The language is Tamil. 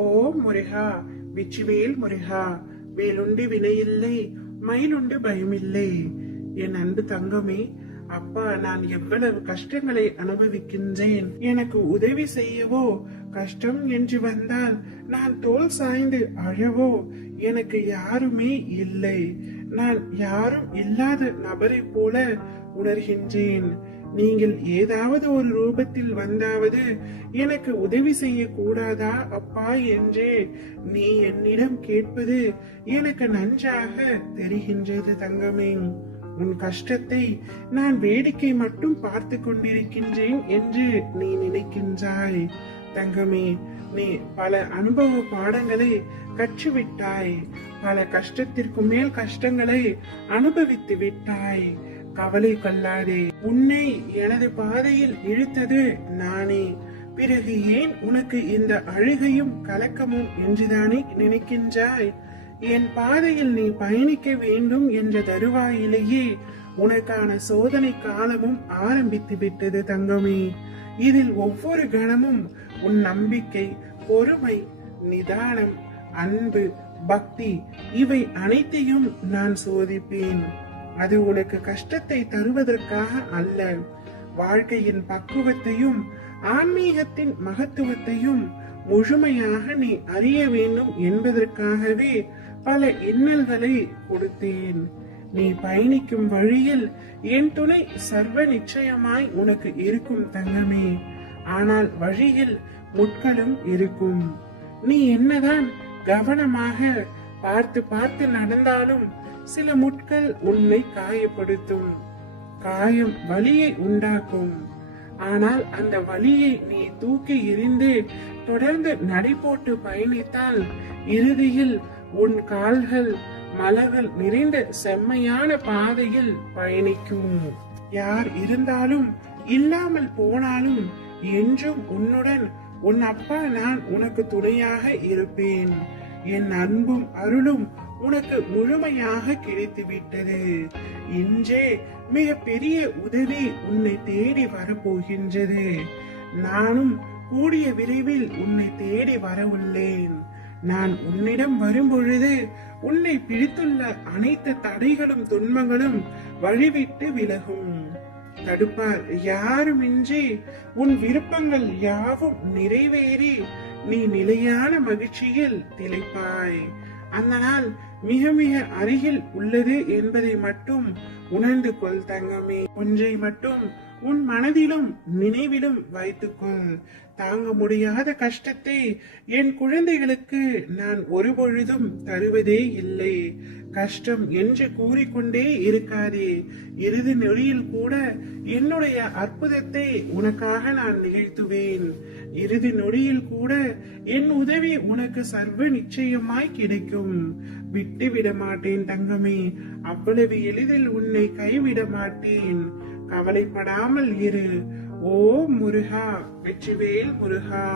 ஓ முருகா, வெற்றிவேல் முருகா, வேலுண்டு வினையில்லை, மயிலுண்டு பயமில்லை. என் அன்பு தங்கமே, அப்பா, நான் எவ்வளவு கஷ்டங்களை அனுபவிக்கின்றேன். எனக்கு உதவி செய்யவோ, கஷ்டம் என்று வந்தால் நான் தோல் சாய்ந்து அழவோ எனக்கு யாருமே இல்லை. நான் யாரும் இல்லாத நபரை போல உணர்கின்றேன். நீங்கள் ஏதாவது ஒரு ரூபத்தில் வந்தாவது எனக்கு உதவி செய்ய கூடாதா அப்பா என்று நீ என்னிடம் கேட்பது எனக்கு நன்றாக தெரிகின்றது தங்கமே. உன் கஷ்டத்தை நான் வேடிக்கை மட்டும் பார்த்து கொண்டிருக்கின்றேன் என்று நீ நினைக்கின்றாய். தங்கமே, நீ பல அனுபவ பாடங்களை கற்றுவிட்டாய். பல கஷ்டத்திற்கு மேல் கஷ்டங்களை அனுபவித்து விட்டாய். கவலை கொள்ளாதே. உன்னை எனது பாதையில் இழுத்தது நானே. பிறகு ஏன் உனக்கு இந்த அழுகையும் கலக்கமும் என்றுதானே நினைக்கின்றாய்? என் பாதையில் நீ பயணிக்க வேண்டும் என்ற தருவாயிலேயே உனக்கான சோதனை காலமும் ஆரம்பித்து விட்டது தங்கமே. இதில் ஒவ்வொரு கணமும் உன் நம்பிக்கை, பொறுமை, நிதானம், அன்பு, பக்தி இவை அனைத்தையும் நான் சோதிப்பேன். அது உனக்கு கஷ்டத்தை தருவதற்காக அல்ல. வாழ்க்கையின் பக்குவத்தையும் ஆன்மீகத்தின் மகத்துவத்தையும் முழுமையாக நீ அறிய வேண்டும் என்பதற்காகவே பல இன்னல்களை கொடுத்தேன். நீ பயணிக்கும் வழியில் என் துணை சர்வ நிச்சயமாய் உனக்கு இருக்கும் தங்கமே. ஆனால் வழியில் முட்களும் இருக்கும். நீ என்னதான் கவனமாக பார்த்து பார்த்து நடந்தாலும் சில முட்கள் உன்னை காயப்படுத்தும். காயம் வலியை உண்டாக்கும். ஆனால் அந்த வலியை நீ தூக்கி எறிந்து தொடர்ந்து நடை போட்டு பயணித்தால் இறுதியில் உன் கால்கள் மலர்கள் நிறைந்த செம்மையான பாதையில் பயணிக்கும். யார் இருந்தாலும் இல்லாமல் போனாலும் என்றும் உன்னுடன் உன் அப்பா நான் உனக்கு துணையாக இருப்பேன். என் அன்பும் அருளும் உனக்கு முழுமையாக கிடைத்து விட்டது. இன்றே மிக பெரிய உதவி உன்னை தேடி வரப்போகின்றது. நானும் கூடிய விரைவில் உன்னை தேடி வரவுள்ளேன். நான் உன்னிடம் வரும் பொழுது உன்னை பிடித்துள்ள அனைத்து தடைகளும் துன்பங்களும் வழிவிட்டு விலகும். தடுப்பார் யாருமின்றி உன் விருப்பங்கள் யாவும் நிறைவேறி நீ நிலையான மகிழ்ச்சியில் திளைப்பாய். அந்த நாள் மிக மிக அருகில் உள்ளது என்பதை மட்டும் உணர்ந்து கொள் தங்கமே. ஒன்றை மட்டும் உன் மனதிலும் நினைவிலும் வைத்துக்கொள். தாங்க முடியாத கஷ்டத்தை என் குழந்தைகளுக்கு நான் ஒருபொழுதும் தருவதே இல்லை. கஷ்டம் என்று கூறிக்கொண்டே இருக்காதே. இறுதி நொடியில் கூட என்னுடைய அற்புதத்தை உனக்காக நான் நிகழ்த்துவேன். இறுதி நொடியில் கூட என் உதவி உனக்கு சர்வ நிச்சயமாய் கிடைக்கும். விட்டு விட மாட்டேன் தங்கமே. அவ்வளவு எளிதில் உன்னை கைவிட மாட்டேன். கவலைப்படாமல் இரு. ஓ முருகா, வெற்றிவேல் முருகா.